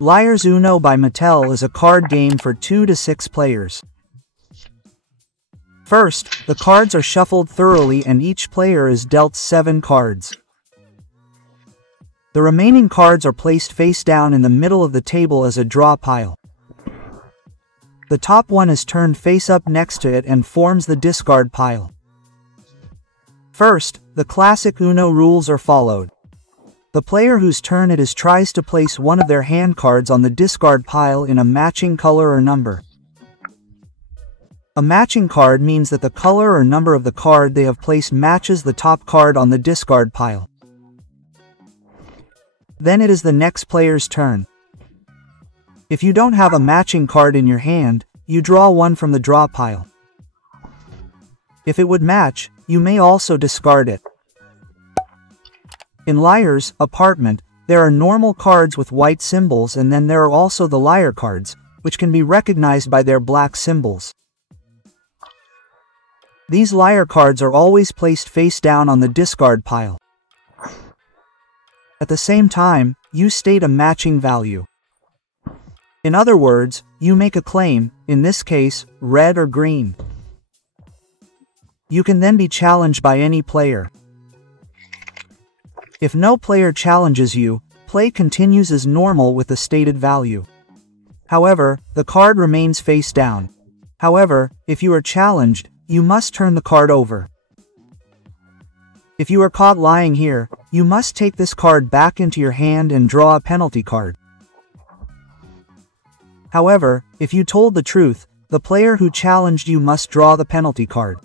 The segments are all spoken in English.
Liar's Uno by Mattel is a card game for 2 to 6 players. First, the cards are shuffled thoroughly and each player is dealt 7 cards. The remaining cards are placed face down in the middle of the table as a draw pile. The top one is turned face up next to it and forms the discard pile. First, the classic Uno rules are followed. The player whose turn it is tries to place one of their hand cards on the discard pile in a matching color or number. A matching card means that the color or number of the card they have placed matches the top card on the discard pile. Then it is the next player's turn. If you don't have a matching card in your hand, you draw one from the draw pile. If it would match, you may also discard it. In Liar's Apartment, there are normal cards with white symbols, and then there are also the liar cards, which can be recognized by their black symbols. These liar cards are always placed face down on the discard pile. At the same time, you state a matching value. In other words, you make a claim, in this case, red or green. You can then be challenged by any player. If no player challenges you, play continues as normal with the stated value. However, the card remains face down. However, if you are challenged, you must turn the card over. If you are caught lying here, you must take this card back into your hand and draw a penalty card. However, if you told the truth, the player who challenged you must draw the penalty card.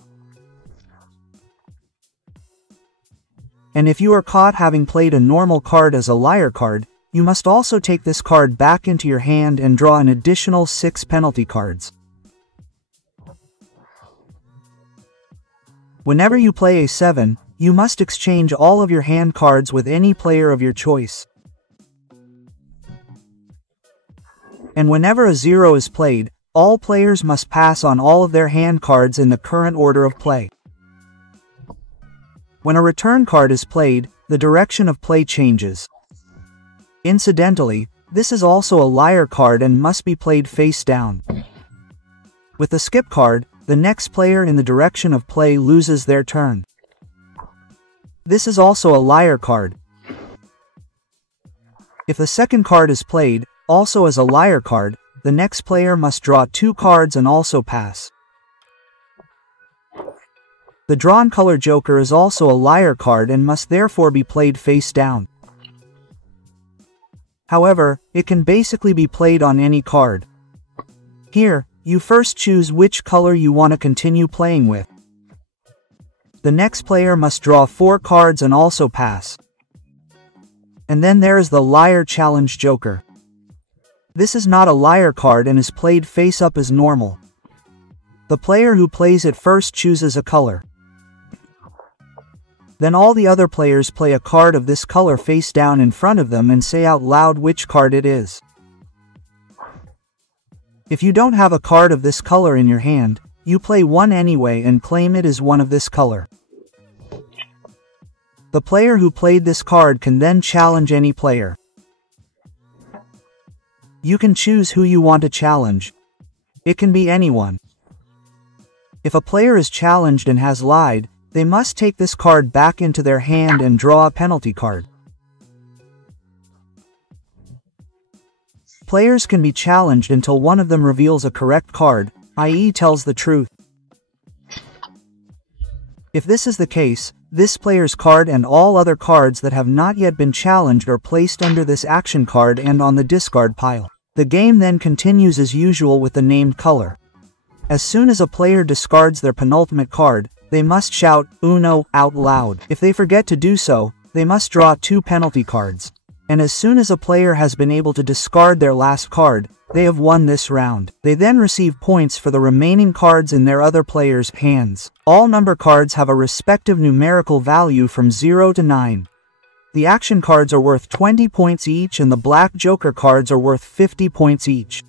And if you are caught having played a normal card as a liar card, you must also take this card back into your hand and draw an additional 6 penalty cards. Whenever you play a 7, you must exchange all of your hand cards with any player of your choice. And whenever a 0 is played, all players must pass on all of their hand cards in the current order of play. When a return card is played, the direction of play changes. Incidentally, this is also a liar card and must be played face down. With the skip card, the next player in the direction of play loses their turn. This is also a liar card. If the second card is played, also as a liar card, the next player must draw 2 cards and also pass. The drawn color joker is also a liar card and must therefore be played face down. However, it can basically be played on any card. Here, you first choose which color you want to continue playing with. The next player must draw 4 cards and also pass. And then there is the liar challenge joker. This is not a liar card and is played face up as normal. The player who plays it first chooses a color. Then all the other players play a card of this color face down in front of them and say out loud which card it is. If you don't have a card of this color in your hand, you play one anyway and claim it is one of this color. The player who played this card can then challenge any player. You can choose who you want to challenge. It can be anyone. If a player is challenged and has lied, they must take this card back into their hand and draw a penalty card. Players can be challenged until one of them reveals a correct card, i.e. tells the truth. If this is the case, this player's card and all other cards that have not yet been challenged are placed under this action card and on the discard pile. The game then continues as usual with the named color. As soon as a player discards their penultimate card, they must shout "Uno" out loud. If they forget to do so, they must draw 2 penalty cards. And as soon as a player has been able to discard their last card, they have won this round. They then receive points for the remaining cards in their other players' hands. All number cards have a respective numerical value from 0 to 9. The action cards are worth 20 points each and the black joker cards are worth 50 points each.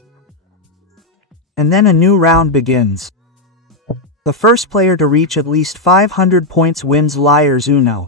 And then a new round begins. The first player to reach at least 500 points wins Liar's Uno.